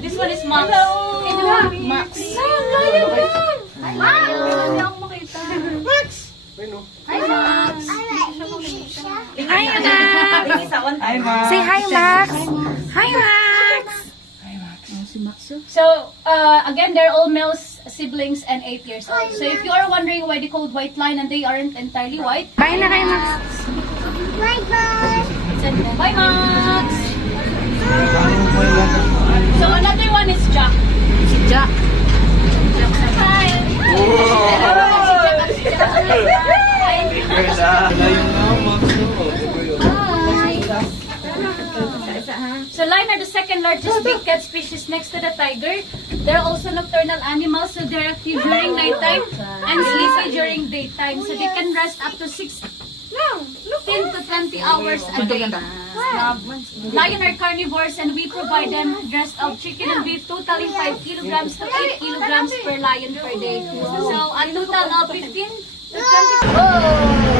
This one is Max. Max. Hi, Max. Say hi, Max. Hi, Max. So, again, they're all male siblings and 8 years old. So, if you are wondering why they called white line and they aren't entirely white, Bye na kayo, Max. bye, Max! So, another one is Jack. Si Jack. Hi! So lion are the second largest big cat species next to the tiger. They're also nocturnal animals, so they're active during nighttime and sleepy during daytime. So they can rest up to 10 to 20 hours a day. Lion are carnivores and we provide them breast of chicken and beef totaling 5 kilograms to 8 kilograms per lion per day. So a total of 15 to 20. Oh!